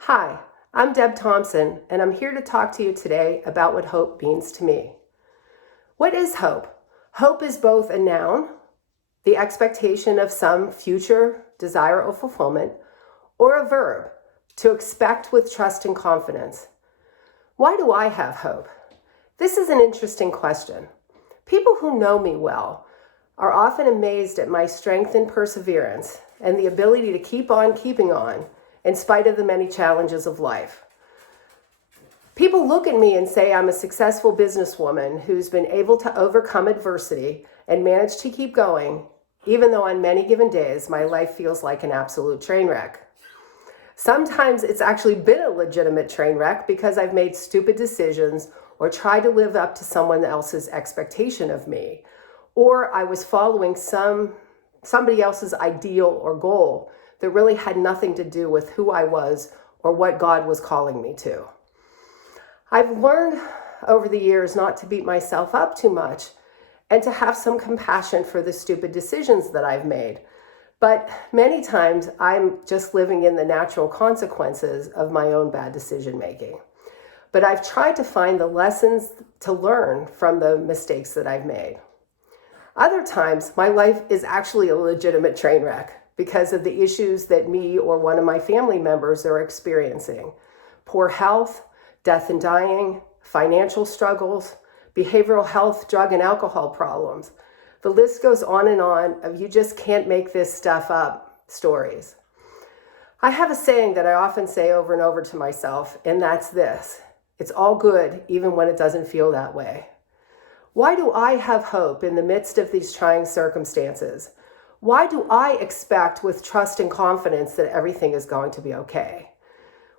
Hi, I'm Deb Thompson, and I'm here to talk to you today about what hope means to me. What is hope? Hope is both a noun, the expectation of some future desire or fulfillment, or a verb, to expect with trust and confidence. Why do I have hope? This is an interesting question. People who know me well are often amazed at my strength and perseverance and the ability to keep on keeping on in spite of the many challenges of life. People look at me and say I'm a successful businesswoman who's been able to overcome adversity and manage to keep going, even though on many given days my life feels like an absolute train wreck. Sometimes it's actually been a legitimate train wreck because I've made stupid decisions or tried to live up to someone else's expectation of me, or I was following somebody else's ideal or goal that really had nothing to do with who I was or what God was calling me to. I've learned over the years not to beat myself up too much and to have some compassion for the stupid decisions that I've made. But many times I'm just living in the natural consequences of my own bad decision making. But I've tried to find the lessons to learn from the mistakes that I've made. Other times, my life is actually a legitimate train wreck because of the issues that me or one of my family members are experiencing. Poor health, death and dying, financial struggles, behavioral health, drug and alcohol problems. The list goes on and on of you just can't make this stuff up stories. I have a saying that I often say over and over to myself, and that's this: it's all good even when it doesn't feel that way. Why do I have hope in the midst of these trying circumstances? Why do I expect with trust and confidence that everything is going to be okay?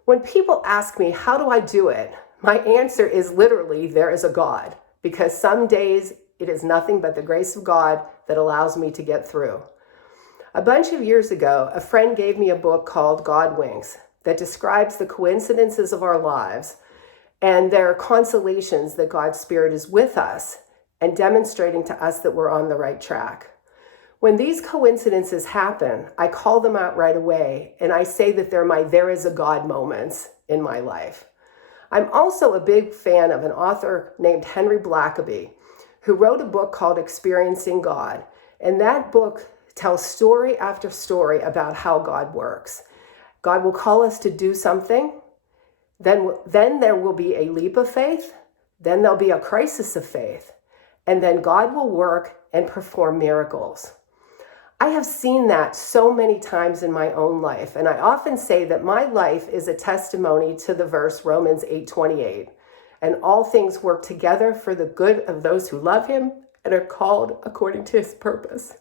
When people ask me, how do I do it? My answer is literally, there is a God, because some days it is nothing but the grace of God that allows me to get through. A bunch of years ago, a friend gave me a book called God Winks that describes the coincidences of our lives and their consolations that God's Spirit is with us and demonstrating to us that we're on the right track. When these coincidences happen, I call them out right away, and I say that they're my there is a God moments in my life. I'm also a big fan of an author named Henry Blackaby, who wrote a book called Experiencing God, and that book tells story after story about how God works. God will call us to do something, then there will be a leap of faith, then there'll be a crisis of faith, and then God will work and perform miracles. I have seen that so many times in my own life, and I often say that my life is a testimony to the verse Romans 8:28, and all things work together for the good of those who love him and are called according to his purpose.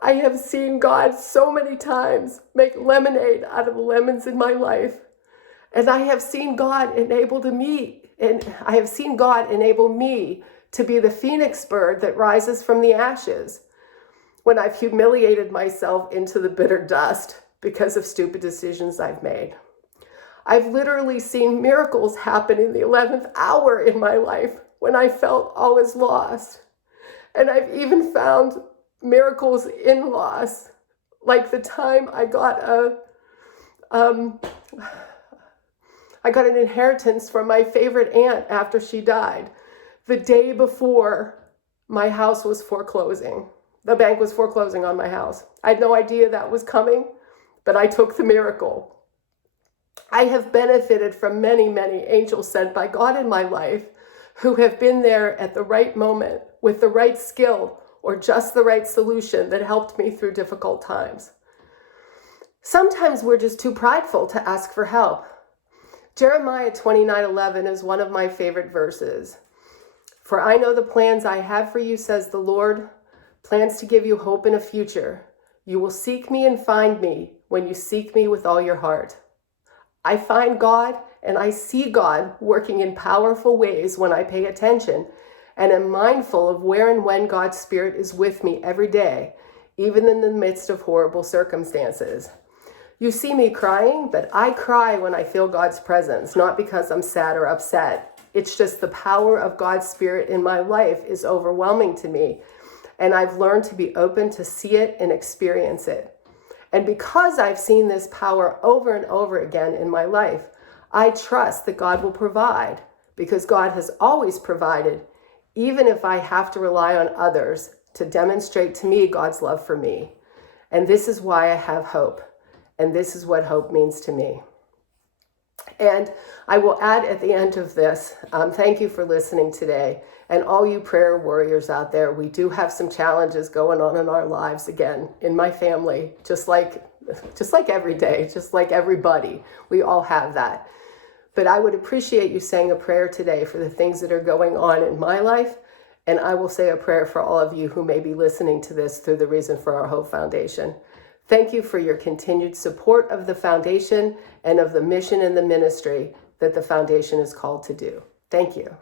I have seen God so many times make lemonade out of lemons in my life, and I have seen God enable me to be the phoenix bird that rises from the ashes when I've humiliated myself into the bitter dust because of stupid decisions I've made. I've literally seen miracles happen in the 11th hour in my life when I felt all is lost. And I've even found miracles in loss, like the time I got an inheritance from my favorite aunt after she died, the day before my house was foreclosing. The bank was foreclosing on my house. I had no idea that was coming, but I took the miracle. I have benefited from many, many angels sent by God in my life who have been there at the right moment with the right skill or just the right solution that helped me through difficult times. Sometimes we're just too prideful to ask for help. Jeremiah 29:11 is one of my favorite verses. For I know the plans I have for you, says the Lord, plans to give you hope and a future. You will seek me and find me when you seek me with all your heart. I find God and I see God working in powerful ways when I pay attention and am mindful of where and when God's Spirit is with me every day, even in the midst of horrible circumstances. You see me crying, but I cry when I feel God's presence, not because I'm sad or upset. It's just the power of God's Spirit in my life is overwhelming to me, and I've learned to be open to see it and experience it. And because I've seen this power over and over again in my life, I trust that God will provide, because God has always provided, even if I have to rely on others to demonstrate to me God's love for me. And this is why I have hope. And this is what hope means to me. And I will add at the end of this, thank you for listening today. And all you prayer warriors out there, we do have some challenges going on in our lives again, in my family, just like every day, just like everybody. We all have that. But I would appreciate you saying a prayer today for the things that are going on in my life. And I will say a prayer for all of you who may be listening to this through the Reason for Our Hope Foundation. Thank you for your continued support of the foundation and of the mission and the ministry that the foundation is called to do. Thank you.